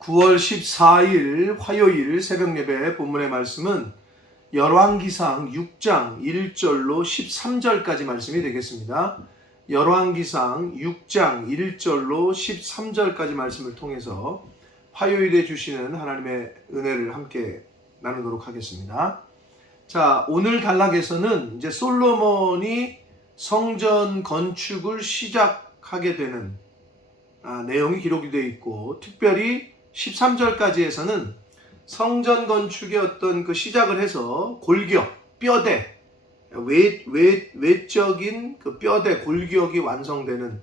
9월 14일 화요일 새벽예배 본문의 말씀은 열왕기상 6장 1절로 13절까지 말씀이 되겠습니다. 열왕기상 6장 1절로 13절까지 말씀을 통해서 화요일에 주시는 하나님의 은혜를 함께 나누도록 하겠습니다. 자, 오늘 단락에서는 이제 솔로몬이 성전 건축을 시작하게 되는 내용이 기록이 되어 있고, 특별히 13절까지에서는 성전 건축의 어떤 그 시작을 해서 골격, 뼈대, 외적인 그 뼈대, 골격이 완성되는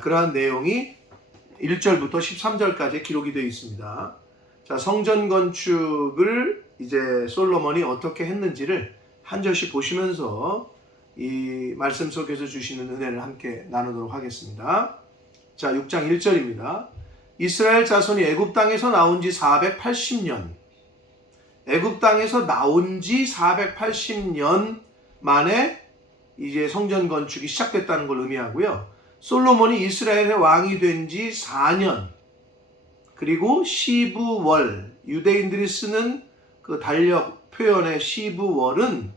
그러한 내용이 1절부터 13절까지 기록이 되어 있습니다. 자, 성전 건축을 이제 솔로몬이 어떻게 했는지를 한 절씩 보시면서 이 말씀 속에서 주시는 은혜를 함께 나누도록 하겠습니다. 자, 6장 1절입니다. 이스라엘 자손이 애굽 땅에서 나온 지 480년, 애굽 땅에서 나온 지 480년 만에 이제 성전 건축이 시작됐다는 걸 의미하고요. 솔로몬이 이스라엘의 왕이 된 지 4년, 그리고 시브월, 유대인들이 쓰는 그 달력 표현의 시브월은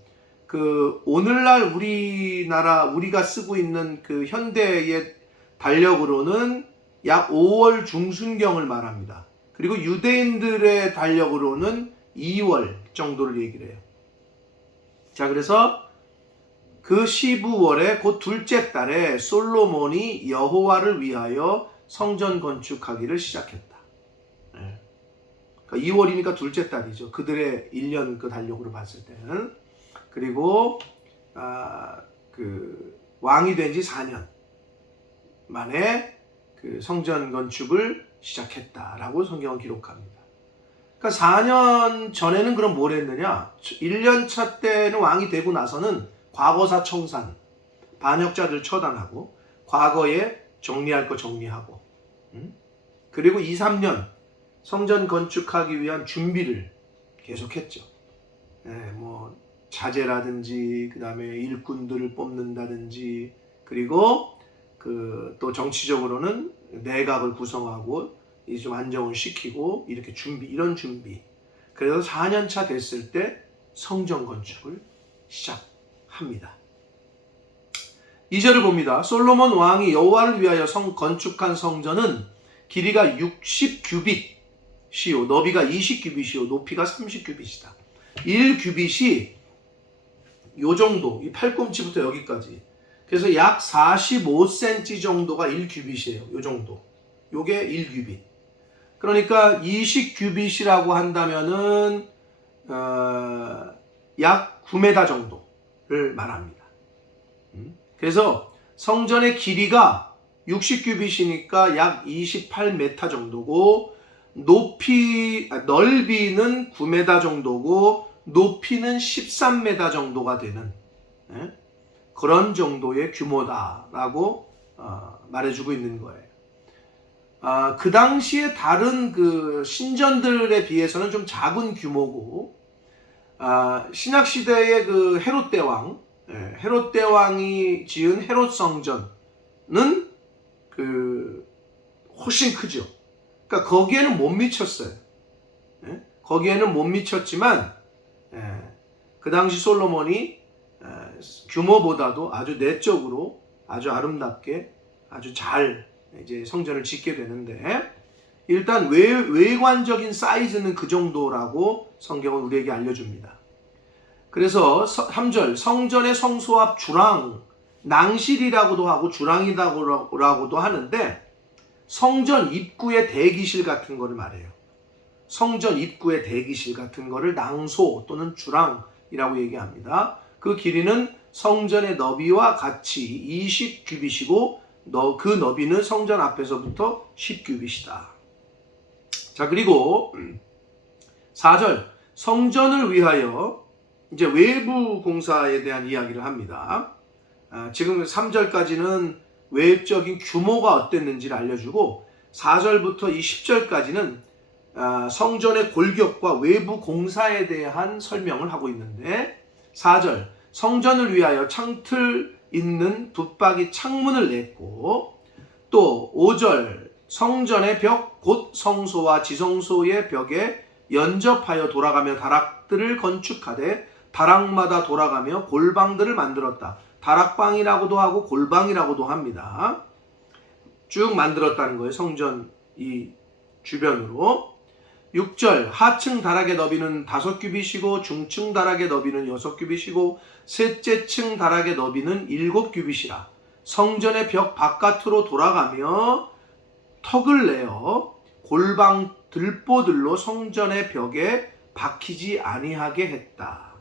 그 오늘날 우리가 쓰고 있는 그 현대의 달력으로는 약 5월 중순경을 말합니다. 그리고 유대인들의 달력으로는 2월 정도를 얘기를 해요. 자, 그래서 그 시브월의 곧 둘째 달에 솔로몬이 여호와를 위하여 성전 건축하기를 시작했다. 그러니까 2월이니까 둘째 달이죠. 그들의 1년 그 달력으로 봤을 때는. 그리고 그 왕이 된 지 4년 만에 그 성전 건축을 시작했다라고 성경은 기록합니다. 그러니까 4년 전에는 그럼 뭘 했느냐? 1년 차 때는 왕이 되고 나서는 과거사 청산, 반역자들 처단하고, 과거에 정리할 거 정리하고, 그리고 2, 3년 성전 건축하기 위한 준비를 계속했죠. 뭐 자재라든지, 그 다음에 일꾼들을 뽑는다든지, 그리고 또 정치적으로는 내각을 구성하고 이제 좀 안정을 시키고 이렇게 이런 준비. 그래서 4년차 됐을 때 성전 건축을 시작합니다. 2절을 봅니다. 솔로몬 왕이 여호와를 위하여 건축한 성전은 길이가 60규빗이요, 너비가 20규빗이요, 높이가 30규빗이다. 1규빗이 요 정도, 이 팔꿈치부터 여기까지. 그래서 약 45cm 정도가 1규빗이에요. 요 정도. 요게 1규빗. 그러니까 20규빗이라고 한다면은 약 9m 정도를 말합니다. 그래서 성전의 길이가 60규빗이니까 약 28m 정도고, 넓이는 9m 정도고, 높이는 13m 정도가 되는 그런 정도의 규모다라고 말해주고 있는 거예요. 그 당시에 다른 그 신전들에 비해서는 좀 작은 규모고, 신약 시대의 그 헤롯 대왕이 지은 헤롯 성전은 그 훨씬 크죠. 그러니까 거기에는 못 미쳤어요. 거기에는 못 미쳤지만 그 당시 솔로몬이 규모보다도 아주 내적으로 아주 아름답게 아주 잘 이제 성전을 짓게 되는데, 일단 외관적인 사이즈는 그 정도라고 성경은 우리에게 알려줍니다. 그래서 3절, 성전의 성소 앞 주랑, 낭실이라고도 하고 주랑이라고도 하는데, 성전 입구의 대기실 같은 거를 말해요. 성전 입구의 대기실 같은 거를 낭소 또는 주랑이라고 얘기합니다. 그 길이는 성전의 너비와 같이 20규빗이고, 그 너비는 성전 앞에서부터 10규빗이다. 자, 그리고 4절, 성전을 위하여 이제 외부 공사에 대한 이야기를 합니다. 지금 3절까지는 외적인 규모가 어땠는지를 알려주고, 4절부터 이 10절까지는 성전의 골격과 외부 공사에 대한 설명을 하고 있는데, 4절, 성전을 위하여 창틀 있는 붙박이 창문을 냈고, 또 5절, 성전의 벽 곧 성소와 지성소의 벽에 연접하여 돌아가며 다락들을 건축하되 다락마다 돌아가며 골방들을 만들었다. 다락방이라고도 하고 골방이라고도 합니다. 쭉 만들었다는 거예요. 성전 이 주변으로. 6절 하층 다락의 너비는 5규빗이고 중층 다락의 너비는 6규빗이고 셋째 층 다락의 너비는 7규빗이라. 성전의 벽 바깥으로 돌아가며 턱을 내어 골방 들보들로 성전의 벽에 박히지 아니하게 했다.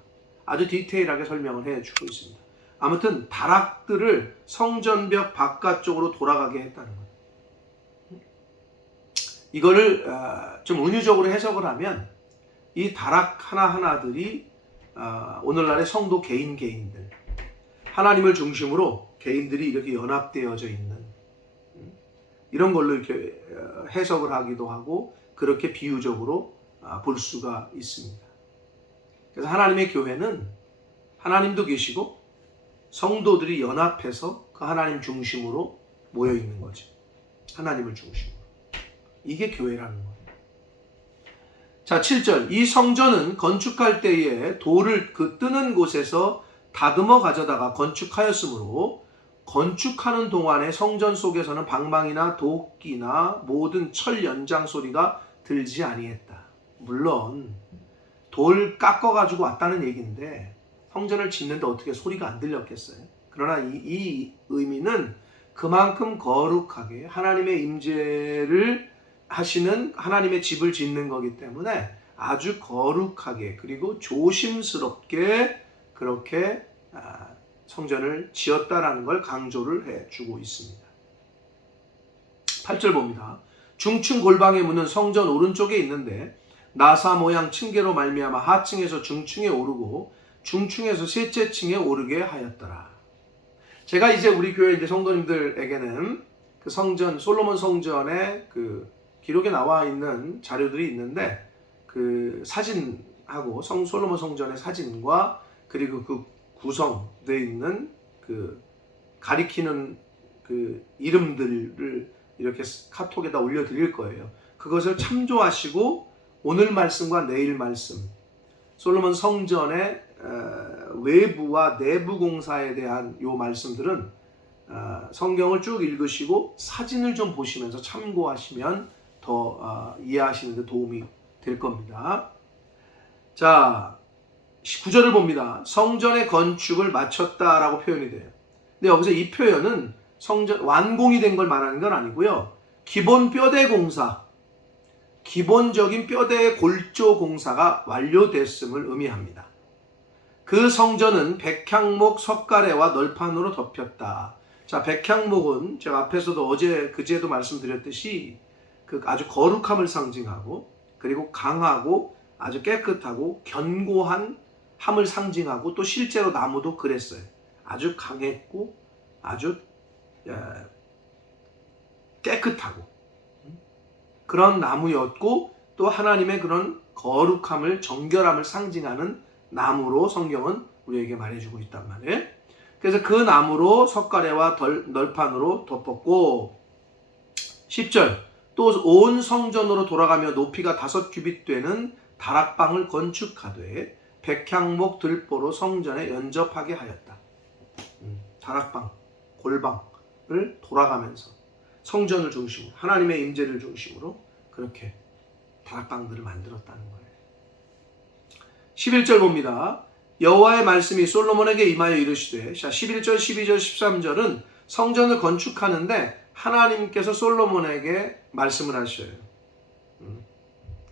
아주 디테일하게 설명을 해주고 있습니다. 아무튼 다락들을 성전벽 바깥쪽으로 돌아가게 했다는 거예요. 이거를 좀 은유적으로 해석을 하면 이 다락 하나하나들이 오늘날의 성도 개인들 하나님을 중심으로 개인들이 이렇게 연합되어져 있는 이런 걸로 이렇게 해석을 하기도 하고 그렇게 비유적으로 볼 수가 있습니다. 그래서 하나님의 교회는 하나님도 계시고 성도들이 연합해서 그 하나님 중심으로 모여 있는 거죠. 하나님을 중심으로. 이게 교회라는 거예요. 자, 7절. 이 성전은 건축할 때에 돌을 그 뜨는 곳에서 다듬어 가져다가 건축하였으므로 건축하는 동안에 성전 속에서는 방망이나 도끼나 모든 철 연장 소리가 들지 아니했다. 물론 돌 깎아가지고 왔다는 얘기인데 성전을 짓는데 어떻게 소리가 안 들렸겠어요? 그러나 이 의미는 그만큼 거룩하게 하나님의 임재를 하시는 하나님의 집을 짓는 거기 때문에 아주 거룩하게 그리고 조심스럽게 그렇게 성전을 지었다라는 걸 강조를 해주고 있습니다. 8절 봅니다. 중층 골방의 문은 성전 오른쪽에 있는데 나사 모양 층계로 말미암아 하층에서 중층에 오르고 중층에서 셋째 층에 오르게 하였더라. 제가 이제 우리 교회 이제 성도님들에게는 그 성전 솔로몬 성전의 그 기록에 나와 있는 자료들이 있는데 그 사진하고 솔로몬 성전의 사진과 그리고 그 구성되어 있는 그 가리키는 그 이름들을 이렇게 카톡에다 올려드릴 거예요. 그것을 참조하시고 오늘 말씀과 내일 말씀, 솔로몬 성전의 외부와 내부 공사에 대한 요 말씀들은 성경을 쭉 읽으시고 사진을 좀 보시면서 참고하시면 더 이해하시는 데 도움이 될 겁니다. 자, 9절을 봅니다. 성전의 건축을 마쳤다라고 표현이 돼요. 근데 여기서 이 표현은 성전 완공이 된 걸 말하는 건 아니고요. 기본 뼈대 공사, 기본적인 뼈대 골조 공사가 완료됐음을 의미합니다. 그 성전은 백향목 석가래와 널판으로 덮였다. 자, 백향목은 제가 앞에서도 그제도 말씀드렸듯이 그 아주 거룩함을 상징하고 그리고 강하고 아주 깨끗하고 견고한 함을 상징하고 또 실제로 나무도 그랬어요. 아주 강했고 아주 깨끗하고 그런 나무였고 또 하나님의 그런 거룩함을 정결함을 상징하는 나무로 성경은 우리에게 말해주고 있단 말이에요. 그래서 그 나무로 석가래와 널판으로 덮었고 10절 또 온 성전으로 돌아가며 높이가 5규빗 되는 다락방을 건축하되 백향목 들보로 성전에 연접하게 하였다. 다락방, 골방을 돌아가면서 성전을 중심으로 하나님의 임재를 중심으로 그렇게 다락방들을 만들었다는 거예요. 11절 봅니다. 여호와의 말씀이 솔로몬에게 임하여 이르시되, 자 11절, 12절, 13절은 성전을 건축하는데 하나님께서 솔로몬에게 말씀을 하셔요.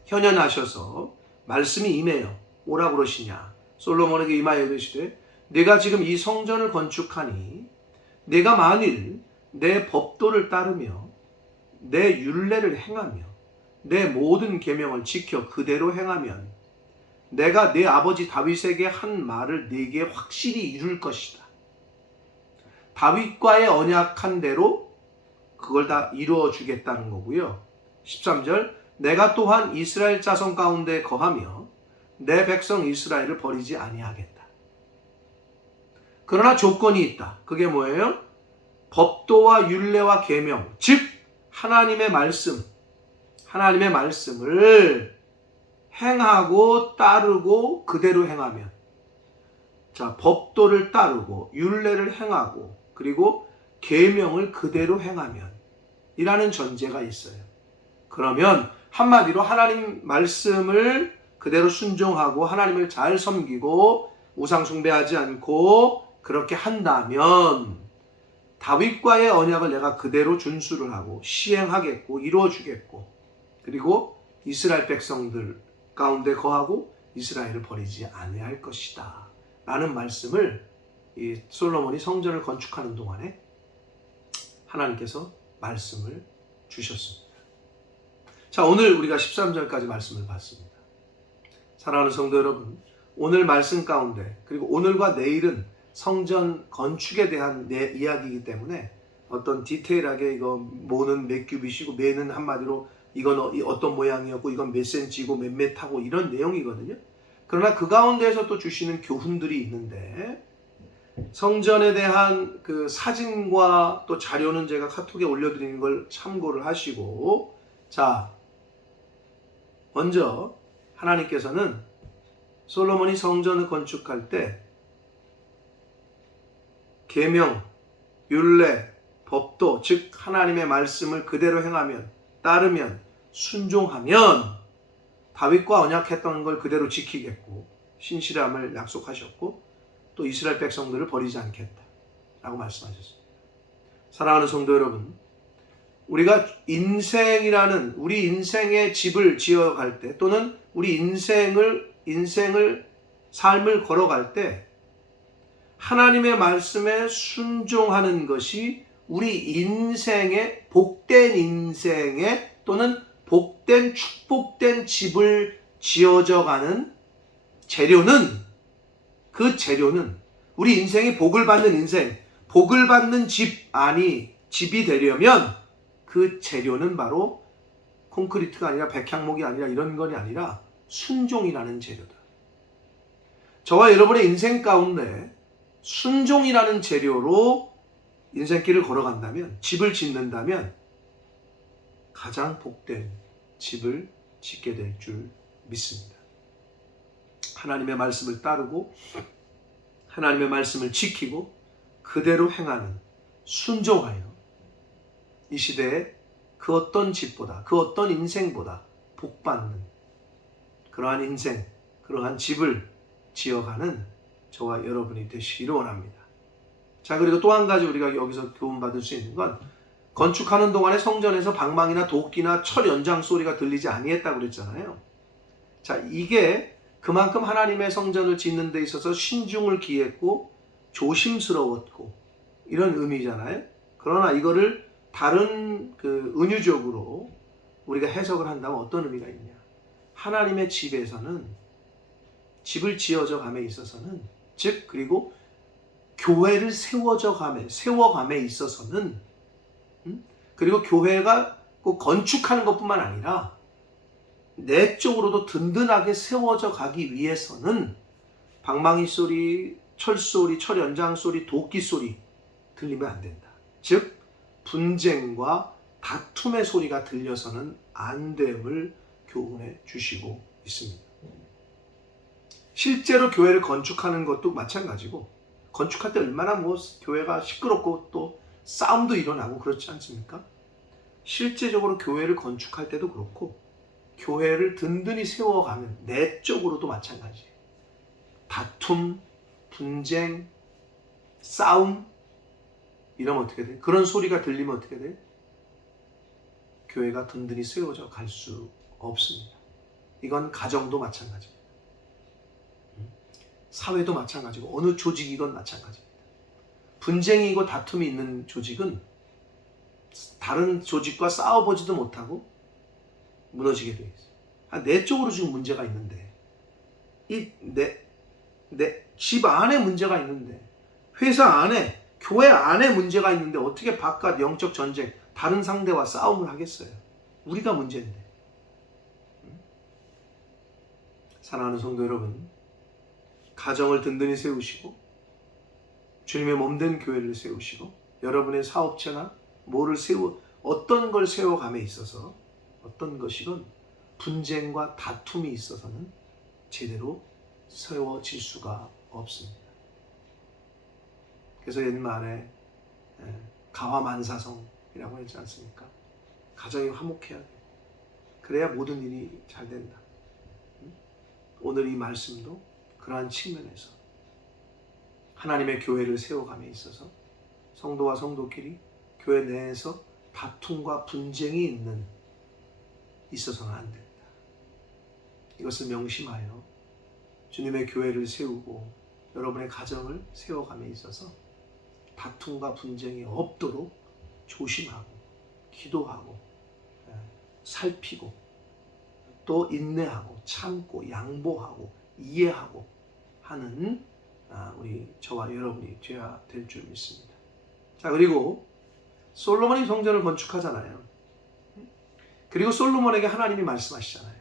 현현하셔서 말씀이 임해요. 뭐라고 그러시냐? 솔로몬에게 임하여 이르시되 내가 지금 이 성전을 건축하니 내가 만일 내 법도를 따르며 내 율례를 행하며 내 모든 계명을 지켜 그대로 행하면 내가 내 아버지 다윗에게 한 말을 네게 확실히 이룰 것이다. 다윗과의 언약한 대로 그걸 다 이루어 주겠다는 거고요. 13절 내가 또한 이스라엘 자손 가운데 거하며 내 백성 이스라엘을 버리지 아니하겠다. 그러나 조건이 있다. 그게 뭐예요? 법도와 율례와 계명, 즉 하나님의 말씀을 행하고 따르고 그대로 행하면, 자, 법도를 따르고 율례를 행하고 그리고 계명을 그대로 행하면 이라는 전제가 있어요. 그러면 한마디로 하나님 말씀을 그대로 순종하고 하나님을 잘 섬기고 우상 숭배하지 않고 그렇게 한다면 다윗과의 언약을 내가 그대로 준수를 하고 시행하겠고 이루어주겠고, 그리고 이스라엘 백성들 가운데 거하고 이스라엘을 버리지 아니할 것이다 라는 말씀을 이 솔로몬이 성전을 건축하는 동안에 하나님께서 말씀을 주셨습니다. 자, 오늘 우리가 13절까지 말씀을 봤습니다. 사랑하는 성도 여러분, 오늘 말씀 가운데 그리고 오늘과 내일은 성전 건축에 대한 이야기이기 때문에 어떤 디테일하게 이거 모는 몇 규빗이고 매는 한마디로 이건 어떤 모양이었고 이건 몇 센치고 몇 메타고 이런 내용이거든요. 그러나 그 가운데에서 또 주시는 교훈들이 있는데, 성전에 대한 그 사진과 또 자료는 제가 카톡에 올려드리는 걸 참고를 하시고, 자, 먼저 하나님께서는 솔로몬이 성전을 건축할 때 계명, 율례, 법도, 즉 하나님의 말씀을 그대로 행하면, 따르면, 순종하면 다윗과 언약했던 걸 그대로 지키겠고 신실함을 약속하셨고 또 이스라엘 백성들을 버리지 않겠다 라고 말씀하셨습니다. 사랑하는 성도 여러분, 우리가 인생이라는 우리 인생의 집을 지어갈 때 또는 우리 삶을 걸어갈 때 하나님의 말씀에 순종하는 것이 우리 인생의 복된 인생의 또는 복된 축복된 집을 지어져가는 재료는, 그 재료는 우리 인생이 복을 받는 인생, 복을 받는 집이 되려면 그 재료는 바로 콘크리트가 아니라 백향목이 아니라 이런 것이 아니라 순종이라는 재료다. 저와 여러분의 인생 가운데 순종이라는 재료로 인생길을 걸어간다면, 집을 짓는다면 가장 복된 집을 짓게 될 줄 믿습니다. 하나님의 말씀을 따르고 하나님의 말씀을 지키고 그대로 행하는, 순종하여 이 시대에 그 어떤 집보다 그 어떤 인생보다 복받는 그러한 인생, 그러한 집을 지어가는 저와 여러분이 되시기를 원합니다. 자, 그리고 또 한 가지 우리가 여기서 교훈받을 수 있는 건, 건축하는 동안에 성전에서 방망이나 도끼나 철 연장 소리가 들리지 아니했다고 그랬잖아요. 자, 이게 그만큼 하나님의 성전을 짓는 데 있어서 신중을 기했고 조심스러웠고 이런 의미잖아요. 그러나 이거를 다른 은유적으로 우리가 해석을 한다면 어떤 의미가 있냐? 하나님의 집에서는, 집을 지어져 감에 있어서는, 즉 그리고 교회를 세워감에 있어서는, 그리고 교회가 꼭 건축하는 것뿐만 아니라 내적으로도 든든하게 세워져 가기 위해서는 방망이 소리, 철 소리, 철 연장 소리, 도끼 소리 들리면 안 된다. 즉 분쟁과 다툼의 소리가 들려서는 안 됨을 교훈해 주시고 있습니다. 실제로 교회를 건축하는 것도 마찬가지고, 건축할 때 얼마나 교회가 시끄럽고 또 싸움도 일어나고 그렇지 않습니까? 실제적으로 교회를 건축할 때도 그렇고 교회를 든든히 세워가는 내적으로도 마찬가지예요. 다툼, 분쟁, 싸움 이러면 어떻게 돼? 그런 소리가 들리면 어떻게 돼? 교회가 든든히 세워져 갈 수 없습니다. 이건 가정도 마찬가지입니다. 사회도 마찬가지고 어느 조직이건 마찬가지입니다. 분쟁이고 다툼이 있는 조직은 다른 조직과 싸워보지도 못하고 무너지게 되어 있어요. 내적으로 지금 문제가 있는데, 내 집 안에 문제가 있는데, 회사 안에, 교회 안에 문제가 있는데 어떻게 바깥 영적 전쟁, 다른 상대와 싸움을 하겠어요? 우리가 문제인데. 사랑하는 성도 여러분, 가정을 든든히 세우시고 주님의 몸된 교회를 세우시고 여러분의 사업체나 뭐를 어떤 걸 세워감에 있어서 어떤 것이건 분쟁과 다툼이 있어서는 제대로 세워질 수가 없습니다. 그래서 옛말에 가화만사성이라고 했지 않습니까? 가정이 화목해야 돼. 그래야 모든 일이 잘 된다. 오늘 이 말씀도 그러한 측면에서 하나님의 교회를 세워감에 있어서 성도와 성도끼리 교회 내에서 다툼과 분쟁이 있어서는 안 된다. 이것을 명심하여 주님의 교회를 세우고 여러분의 가정을 세워감에 있어서 다툼과 분쟁이 없도록 조심하고 기도하고 살피고 또 인내하고 참고 양보하고 이해하고 하는 우리 저와 여러분이 되어야 될 줄 믿습니다. 자, 그리고 솔로몬이 성전을 건축하잖아요. 그리고 솔로몬에게 하나님이 말씀하시잖아요.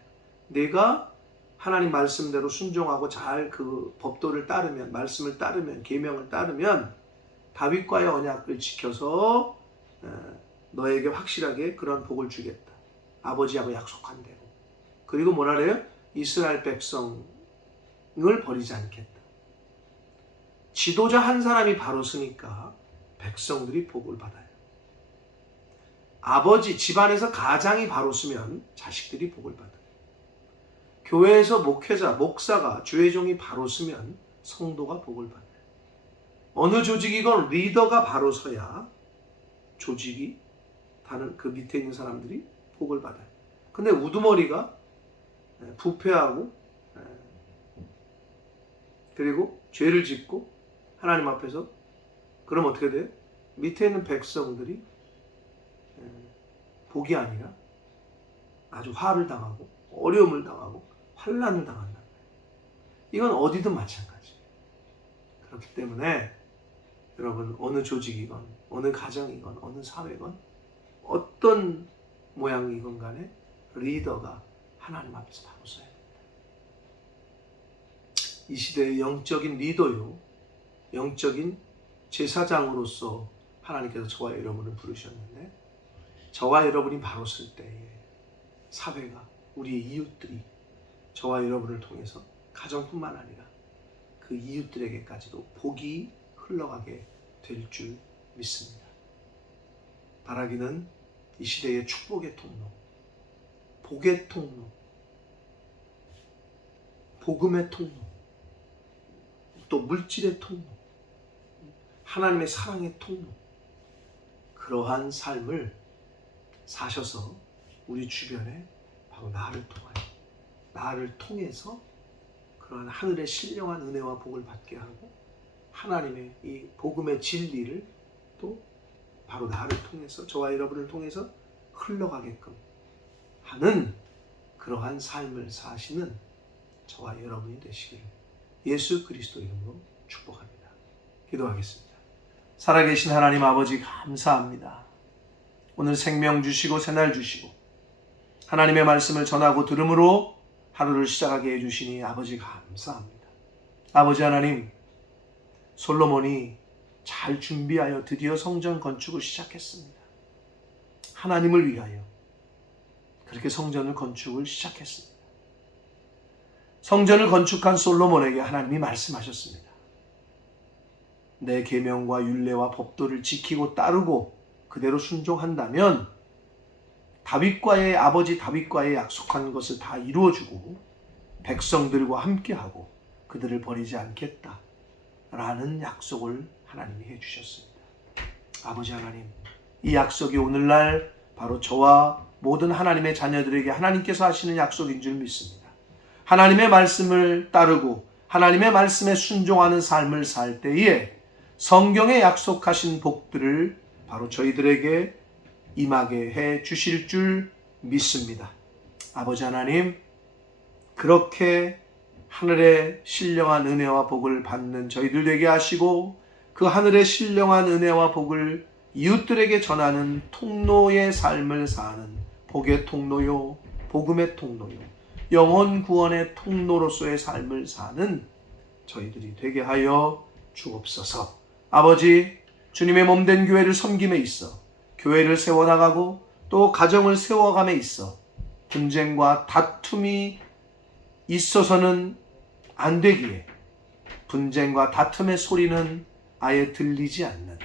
내가 하나님 말씀대로 순종하고 잘 그 법도를 따르면, 말씀을 따르면, 계명을 따르면 다윗과의 언약을 지켜서 너에게 확실하게 그런 복을 주겠다. 아버지하고 약속한 대로. 그리고 뭐라 그래요? 이스라엘 백성을 버리지 않겠다. 지도자 한 사람이 바로 서니까 백성들이 복을 받아요. 아버지 집안에서 가장이 바로 서면 자식들이 복을 받아요. 교회에서 목회자, 목사가 주의 종이 바로 서면 성도가 복을 받아요. 어느 조직이건 리더가 바로 서야 조직이 다른 그 밑에 있는 사람들이 복을 받아요. 근데 우두머리가 부패하고 그리고 죄를 짓고 하나님 앞에서 그럼 어떻게 돼요? 밑에 있는 백성들이 복이 아니라 아주 화를 당하고 어려움을 당하고 환난을 당한다는 거예요. 이건 어디든 마찬가지예요. 그렇기 때문에 여러분 어느 조직이건 어느 가정이건 어느 사회건 어떤 모양이건 간에 리더가 하나님 앞에서 바로 서야 됩니다. 이 시대의 영적인 리더요, 영적인 제사장으로서 하나님께서 저와 여러분을 부르셨는데 저와 여러분이 바로 설 때에 사회가, 우리의 이웃들이 저와 여러분을 통해서 가정뿐만 아니라 그 이웃들에게까지도 복이 흘러가게 될 줄 믿습니다. 바라기는 이 시대의 축복의 통로, 복의 통로, 복음의 통로, 또 물질의 통로, 하나님의 사랑의 통로, 그러한 삶을 사셔서 우리 주변에 바로 나를 통해서 그러한 하늘의 신령한 은혜와 복을 받게 하고 하나님의 이 복음의 진리를 또 바로 나를 통해서 저와 여러분을 통해서 흘러가게끔 하는 그러한 삶을 사시는 저와 여러분이 되시기를 예수 그리스도 이름으로 축복합니다. 기도하겠습니다. 살아계신 하나님 아버지 감사합니다. 오늘 생명 주시고 새날 주시고 하나님의 말씀을 전하고 들음으로 하루를 시작하게 해주시니 아버지 감사합니다. 아버지 하나님, 솔로몬이 잘 준비하여 드디어 성전 건축을 시작했습니다. 하나님을 위하여 그렇게 성전을 건축을 시작했습니다. 성전을 건축한 솔로몬에게 하나님이 말씀하셨습니다. 내 계명과 율례와 법도를 지키고 따르고 그대로 순종한다면 아버지 다윗과의 약속한 것을 다 이루어주고 백성들과 함께하고 그들을 버리지 않겠다라는 약속을 하나님이 해주셨습니다. 아버지 하나님, 이 약속이 오늘날 바로 저와 모든 하나님의 자녀들에게 하나님께서 하시는 약속인 줄 믿습니다. 하나님의 말씀을 따르고 하나님의 말씀에 순종하는 삶을 살 때에 성경에 약속하신 복들을 바로 저희들에게 임하게 해 주실 줄 믿습니다. 아버지 하나님, 그렇게 하늘의 신령한 은혜와 복을 받는 저희들 되게 하시고 그 하늘의 신령한 은혜와 복을 이웃들에게 전하는 통로의 삶을 사는 복의 통로요, 복음의 통로요, 영혼 구원의 통로로서의 삶을 사는 저희들이 되게 하여 주옵소서. 아버지, 주님의 몸된 교회를 섬김에 있어 교회를 세워나가고 또 가정을 세워감에 있어 분쟁과 다툼이 있어서는 안 되기에 분쟁과 다툼의 소리는 아예 들리지 않는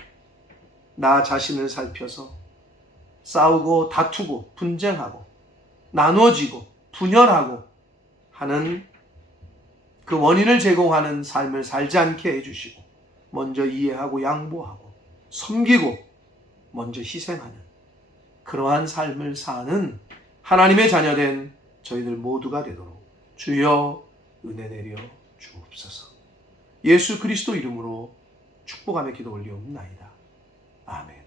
나 자신을 살펴서 싸우고 다투고 분쟁하고 나눠지고 분열하고 하는 그 원인을 제공하는 삶을 살지 않게 해주시고 먼저 이해하고 양보하고 섬기고 먼저 희생하는 그러한 삶을 사는 하나님의 자녀된 저희들 모두가 되도록 주여 은혜 내려 주옵소서. 예수 그리스도 이름으로 축복하며 기도 올리옵나이다. 아멘.